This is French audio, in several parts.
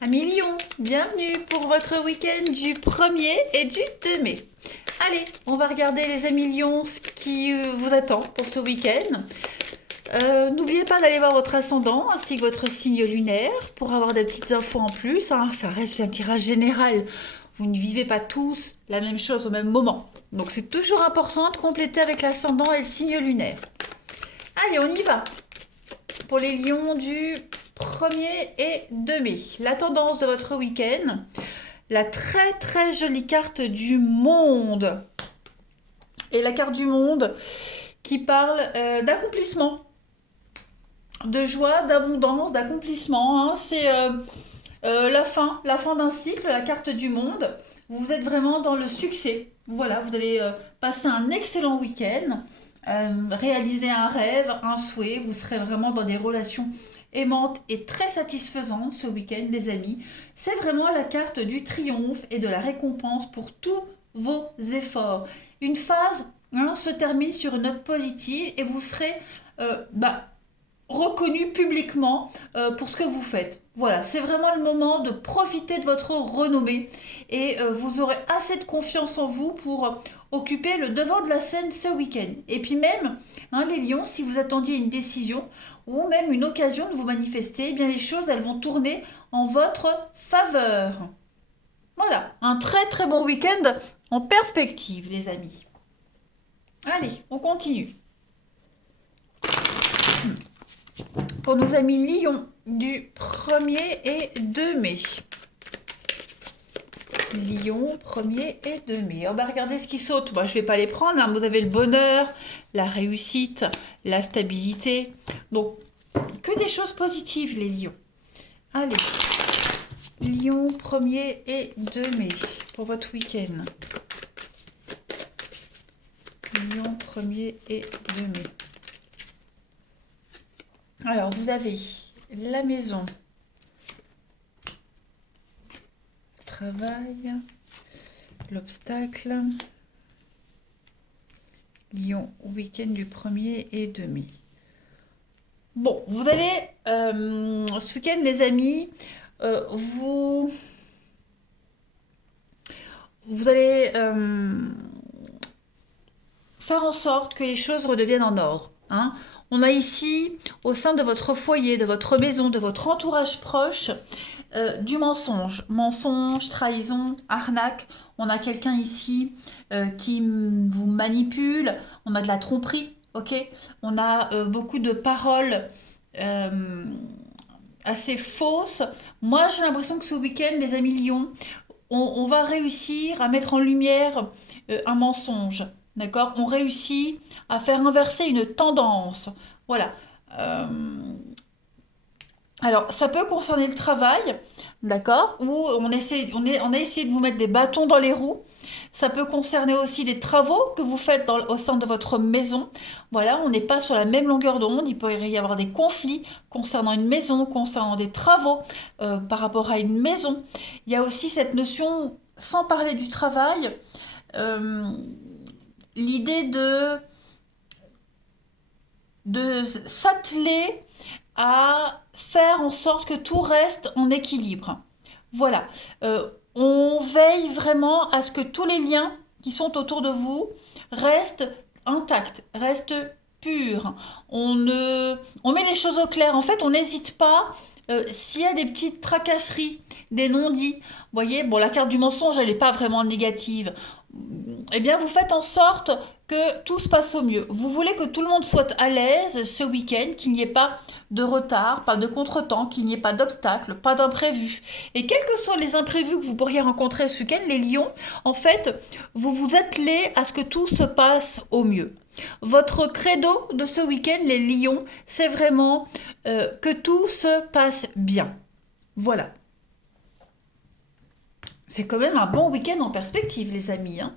Amis Lion, bienvenue pour votre week-end du 1er et du 2 mai. Allez, on va regarder les amis Lion, ce qui vous attend pour ce week-end. N'oubliez pas d'aller voir votre ascendant ainsi que votre signe lunaire pour avoir des petites infos en plus. Hein. Ça reste un tirage général. Vous ne vivez pas tous la même chose au même moment. Donc c'est toujours important de compléter avec l'ascendant et le signe lunaire. Allez, on y va. Pour les lions du 1er et 2 mai. La tendance de votre week-end. La très très jolie carte du monde. Et la carte du monde qui parle d'accomplissement, de joie, d'abondance, d'accomplissement. Hein. C'est la fin d'un cycle, la carte du monde. Vous êtes vraiment dans le succès. Voilà, vous allez passer un excellent week-end, réaliser un rêve, un souhait. Vous serez vraiment dans des relations aimantes et très satisfaisantes ce week-end, les amis. C'est vraiment la carte du triomphe et de la récompense pour tous vos efforts. Une phase se termine sur une note positive et vous serez reconnu publiquement pour ce que vous faites. Voilà, c'est vraiment le moment de profiter de votre renommée et vous aurez assez de confiance en vous pour occuper le devant de la scène ce week-end. Et puis même, les lions, si vous attendiez une décision ou même une occasion de vous manifester, eh bien les choses, elles vont tourner en votre faveur. Voilà, un très très bon week-end en perspective, les amis. Allez, on continue. Pour nos amis Lions du 1er et 2 mai. Lion, 1er et 2 mai. On va regarder ce qui saute. Moi, je ne vais pas les prendre. Hein. Vous avez le bonheur, la réussite, la stabilité. Donc, que des choses positives, les lions. Allez. Lion, 1er et 2 mai. Pour votre week-end. Lion, 1er et 2 mai. Alors, vous avez la maison, travail, l'obstacle, Lion, week-end du 1er et 2 mai. Bon, vous allez, ce week-end, les amis, vous allez faire en sorte que les choses redeviennent en ordre. Hein. On a ici, au sein de votre foyer, de votre maison, de votre entourage proche, du mensonge. Mensonge, trahison, arnaque. On a quelqu'un ici qui vous manipule. On a de la tromperie, ok. On a beaucoup de paroles assez fausses. Moi, j'ai l'impression que ce week-end, les amis Lions, on va réussir à mettre en lumière un mensonge. D'accord. On réussit à faire inverser une tendance. Voilà. Alors, ça peut concerner le travail, d'accord, où on a essayé de vous mettre des bâtons dans les roues. Ça peut concerner aussi des travaux que vous faites au sein de votre maison. Voilà, on n'est pas sur la même longueur d'onde. Il peut y avoir des conflits concernant une maison, concernant des travaux par rapport à une maison. Il y a aussi cette notion, sans parler du travail, l'idée de s'atteler à faire en sorte que tout reste en équilibre. Voilà. On veille vraiment à ce que tous les liens qui sont autour de vous restent intacts, restent purs. On met les choses au clair. En fait, on n'hésite pas s'il y a des petites tracasseries, des non-dits. Vous voyez, bon, la carte du mensonge, elle n'est pas vraiment négative. Eh bien, vous faites en sorte que tout se passe au mieux. Vous voulez que tout le monde soit à l'aise ce week-end, qu'il n'y ait pas de retard, pas de contretemps, qu'il n'y ait pas d'obstacles, pas d'imprévus. Et quels que soient les imprévus que vous pourriez rencontrer ce week-end, les lions, en fait, vous vous attelez à ce que tout se passe au mieux. Votre credo de ce week-end, les lions, c'est vraiment que tout se passe bien. Voilà. C'est quand même un bon week-end en perspective, les amis. Hein.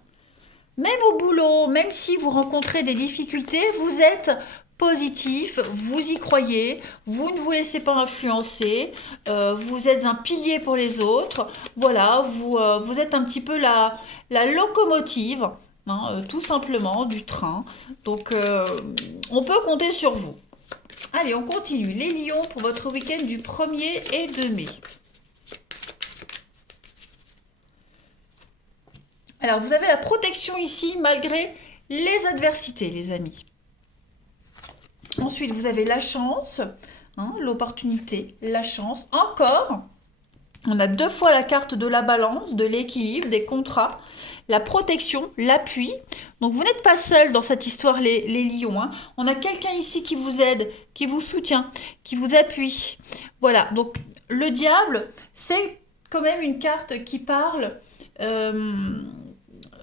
Même au boulot, même si vous rencontrez des difficultés, vous êtes positif, vous y croyez, vous ne vous laissez pas influencer, vous êtes un pilier pour les autres. Voilà, vous êtes un petit peu la locomotive, hein, tout simplement, du train. Donc, on peut compter sur vous. Allez, on continue. Les lions pour votre week-end du 1er et 2 mai. Alors, vous avez la protection ici, malgré les adversités, les amis. Ensuite, vous avez la chance, hein, l'opportunité, la chance. Encore, on a 2 fois la carte de la balance, de l'équilibre, des contrats, la protection, l'appui. Donc, vous n'êtes pas seul dans cette histoire, les lions, hein. On a quelqu'un ici qui vous aide, qui vous soutient, qui vous appuie. Voilà, donc le diable, c'est quand même une carte qui parle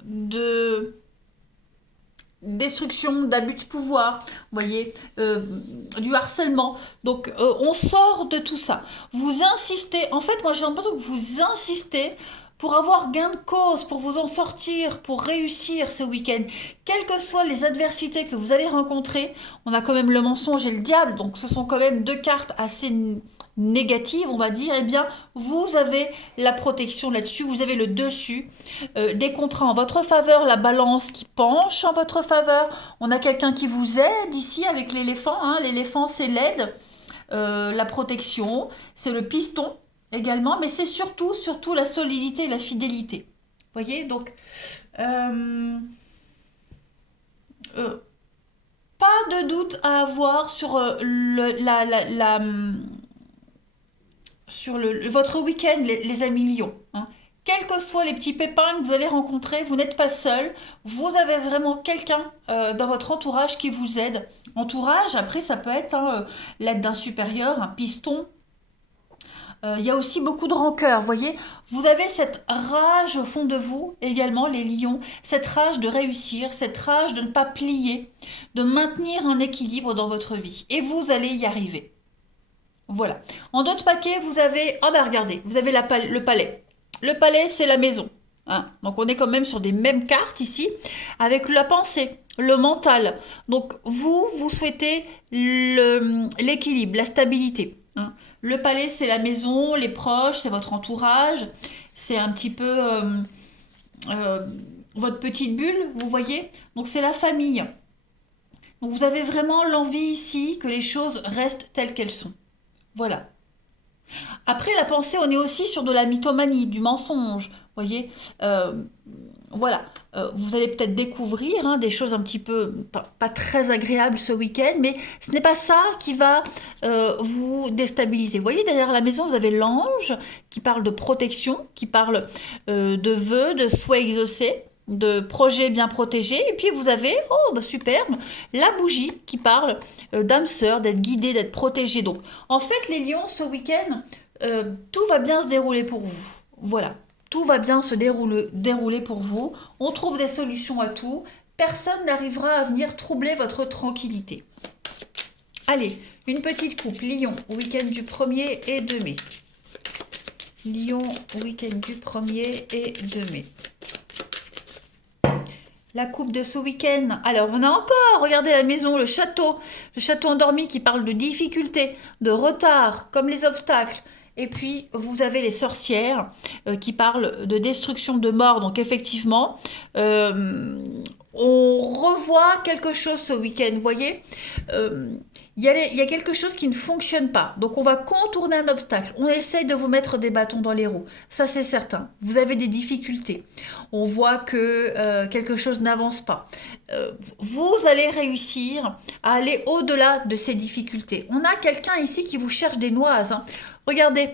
de destruction, d'abus de pouvoir, vous voyez, du harcèlement. Donc, on sort de tout ça. Vous insistez, en fait, moi j'ai l'impression que vous insistez pour avoir gain de cause, pour vous en sortir, pour réussir ce week-end. Quelles que soient les adversités que vous allez rencontrer, on a quand même le mensonge et le diable, donc ce sont quand même 2 cartes assez négatives, on va dire. Eh bien, vous avez la protection là-dessus, vous avez le dessus, des contrats en votre faveur, la balance qui penche en votre faveur. On a quelqu'un qui vous aide ici avec l'éléphant, hein. L'éléphant, c'est l'aide, la protection, c'est le piston également, mais c'est surtout la solidité et la fidélité. Vous voyez, donc pas de doute à avoir sur votre week-end, les amis lions, hein. Quels que soient les petits pépins que vous allez rencontrer, vous n'êtes pas seul. Vous avez vraiment quelqu'un dans votre entourage qui vous aide. Entourage, après, ça peut être, hein, l'aide d'un supérieur, un piston. Il y a aussi beaucoup de rancœur, vous voyez. Vous avez cette rage au fond de vous, également, les lions. Cette rage de réussir, cette rage de ne pas plier, de maintenir un équilibre dans votre vie. Et vous allez y arriver. Voilà. En d'autres paquets, vous avez... Oh ben regardez, vous avez le palais. Le palais, c'est la maison, hein. Donc on est quand même sur des mêmes cartes ici, avec la pensée, le mental. Donc vous souhaitez l'équilibre, la stabilité, hein. Le palais, c'est la maison, les proches, c'est votre entourage. C'est un petit peu euh, votre petite bulle, vous voyez. Donc c'est la famille. Donc vous avez vraiment l'envie ici que les choses restent telles qu'elles sont. Voilà. Après, la pensée, on est aussi sur de la mythomanie, du mensonge, vous voyez. Voilà. Vous allez peut-être découvrir, hein, des choses un petit peu pas très agréables ce week-end, mais ce n'est pas ça qui va vous déstabiliser. Vous voyez, derrière la maison, vous avez l'ange qui parle de protection, qui parle de vœux, de souhaits exaucés, de projets bien protégés. Et puis vous avez, oh bah superbe, la bougie qui parle d'âme sœur, d'être guidé, d'être protégé. Donc en fait, les lions, ce week-end, tout va bien se dérouler pour vous. Voilà. Tout va bien se dérouler pour vous. On trouve des solutions à tout. Personne n'arrivera à venir troubler votre tranquillité. Allez, une petite coupe. Lion, week-end du 1er et 2 mai. Lion, week-end du 1er et 2 mai. La coupe de ce week-end. Alors, on a encore, regardez la maison, le château endormi qui parle de difficultés, de retard, comme les obstacles. Et puis, vous avez les sorcières qui parlent de destruction, de mort. Donc, effectivement, on revoit quelque chose ce week-end. Vous voyez, il y a quelque chose qui ne fonctionne pas. Donc, on va contourner un obstacle. On essaye de vous mettre des bâtons dans les roues. Ça, c'est certain. Vous avez des difficultés. On voit que quelque chose n'avance pas. Vous allez réussir à aller au-delà de ces difficultés. On a quelqu'un ici qui vous cherche des noises, hein. Regardez,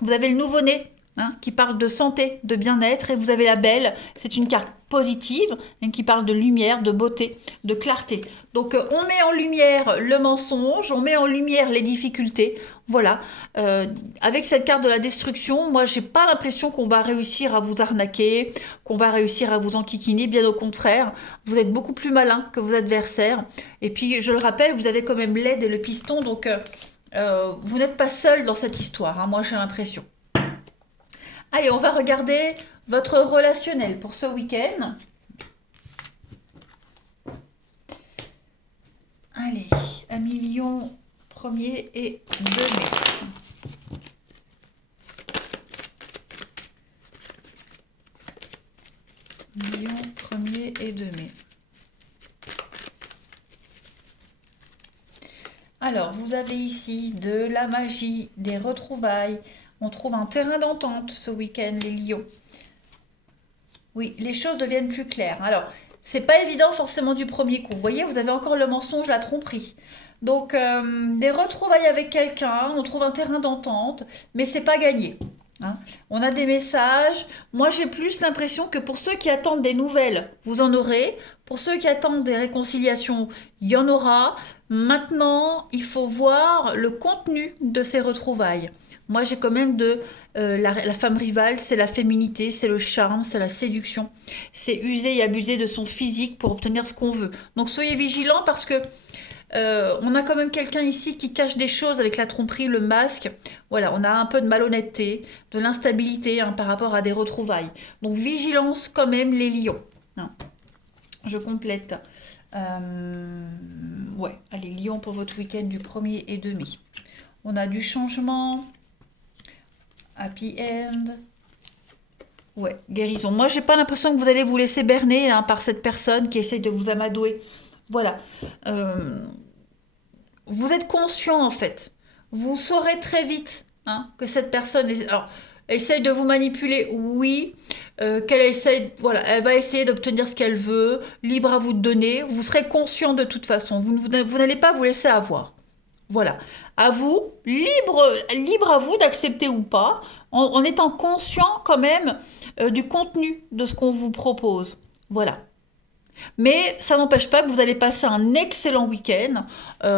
vous avez le nouveau-né, hein, qui parle de santé, de bien-être, et vous avez la belle, c'est une carte positive, hein, qui parle de lumière, de beauté, de clarté. Donc on met en lumière le mensonge, on met en lumière les difficultés. Voilà, avec cette carte de la destruction, moi j'ai pas l'impression qu'on va réussir à vous arnaquer, qu'on va réussir à vous enquiquiner, bien au contraire, vous êtes beaucoup plus malin que vos adversaires. Et puis je le rappelle, vous avez quand même l'aide et le piston, donc vous n'êtes pas seul dans cette histoire, hein, moi j'ai l'impression. Allez, on va regarder votre relationnel pour ce week-end. Allez, amis Lion, 1er et 2 mai. Lion, 1er et 2 mai. Alors, vous avez ici de la magie, des retrouvailles. On trouve un terrain d'entente ce week-end, les lions. Oui, les choses deviennent plus claires. Alors, c'est pas évident forcément du premier coup. Vous voyez, vous avez encore le mensonge, la tromperie. Donc, des retrouvailles avec quelqu'un, on trouve un terrain d'entente, mais c'est pas gagné. Hein. On a des messages. Moi, j'ai plus l'impression que pour ceux qui attendent des nouvelles, vous en aurez. Pour ceux qui attendent des réconciliations, il y en aura. Maintenant, il faut voir le contenu de ces retrouvailles. Moi, j'ai quand même la femme rivale, c'est la féminité, c'est le charme, c'est la séduction. C'est user et abuser de son physique pour obtenir ce qu'on veut. Donc, soyez vigilants parce que on a quand même quelqu'un ici qui cache des choses avec la tromperie, le masque. Voilà, on a un peu de malhonnêteté, de l'instabilité hein, par rapport à des retrouvailles. Donc vigilance quand même les lions. Hein. Je complète. Ouais, allez, lion pour votre week-end du 1er et 2 mai. On a du changement. Happy end. Ouais, guérison. Moi, j'ai pas l'impression que vous allez vous laisser berner hein, par cette personne qui essaye de vous amadouer. Voilà. Vous êtes conscient en fait. Vous saurez très vite hein, que cette personne alors, essaye de vous manipuler, oui. Qu'elle essaye, voilà, elle va essayer d'obtenir ce qu'elle veut, libre à vous de donner. Vous serez conscient de toute façon. Vous n'allez pas vous laisser avoir. Voilà. À vous, libre à vous d'accepter ou pas, en étant conscient quand même du contenu de ce qu'on vous propose. Voilà. Mais ça n'empêche pas que vous allez passer un excellent week-end.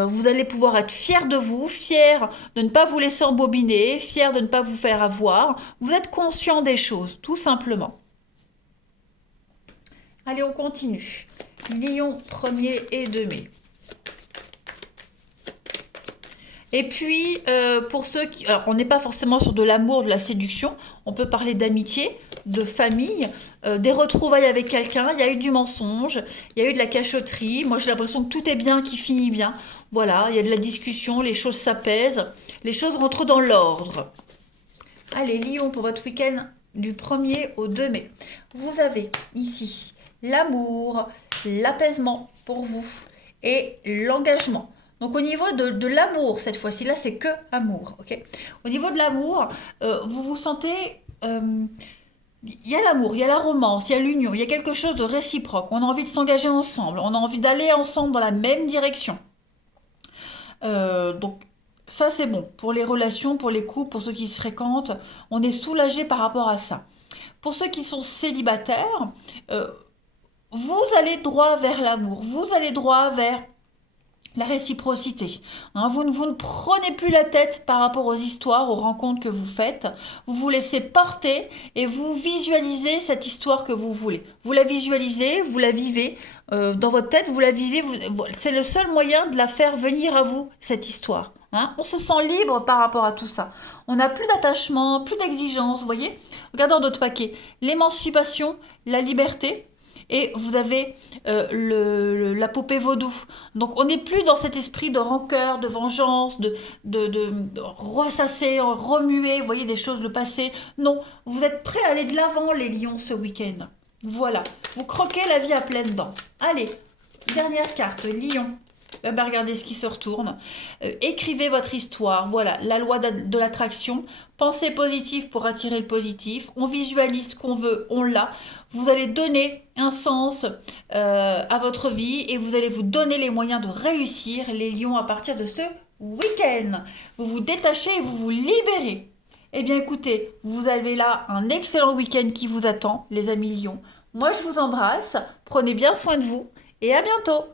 Vous allez pouvoir être fier de vous, fier de ne pas vous laisser embobiner, fier de ne pas vous faire avoir. Vous êtes conscient des choses, tout simplement. Allez, on continue. Lion 1er et 2 mai. Et puis, pour ceux qui... Alors, on n'est pas forcément sur de l'amour, de la séduction. On peut parler d'amitié, de famille, des retrouvailles avec quelqu'un. Il y a eu du mensonge, il y a eu de la cachotterie. Moi, j'ai l'impression que tout est bien, qui finit bien. Voilà, il y a de la discussion, les choses s'apaisent, les choses rentrent dans l'ordre. Allez, Lion, pour votre week-end du 1er au 2 mai. Vous avez ici l'amour, l'apaisement pour vous et l'engagement. Donc au niveau de l'amour, cette fois-ci, là c'est que amour, ok. Au niveau de l'amour, vous vous sentez... il y a l'amour, il y a la romance, il y a l'union, il y a quelque chose de réciproque. On a envie de s'engager ensemble, on a envie d'aller ensemble dans la même direction. Donc ça c'est bon. Pour les relations, pour les couples, pour ceux qui se fréquentent, on est soulagé par rapport à ça. Pour ceux qui sont célibataires, vous allez droit vers l'amour, vous allez droit vers la réciprocité. Hein, vous ne prenez plus la tête par rapport aux histoires, aux rencontres que vous faites. Vous vous laissez porter et vous visualisez cette histoire que vous voulez. Vous la visualisez, vous la vivez dans votre tête, vous la vivez. C'est le seul moyen de la faire venir à vous, cette histoire. Hein, on se sent libre par rapport à tout ça. On n'a plus d'attachement, plus d'exigence, vous voyez. Regardez dans d'autres paquets. L'émancipation, la liberté, et vous avez la poupée vaudou. Donc on n'est plus dans cet esprit de rancœur, de vengeance, de ressasser, remuer, vous voyez, des choses, le passé. Non, vous êtes prêts à aller de l'avant, les lions, ce week-end. Voilà, vous croquez la vie à pleines dents. Allez, dernière carte, lion. Regardez ce qui se retourne. Écrivez votre histoire. Voilà, la loi de l'attraction. Pensez positif pour attirer le positif. On visualise ce qu'on veut, on l'a. Vous allez donner un sens à votre vie et vous allez vous donner les moyens de réussir, les lions, à partir de ce week-end. Vous vous détachez et vous vous libérez. Eh bien écoutez, vous avez là un excellent week-end qui vous attend, les amis lions. Moi je vous embrasse, prenez bien soin de vous et à bientôt.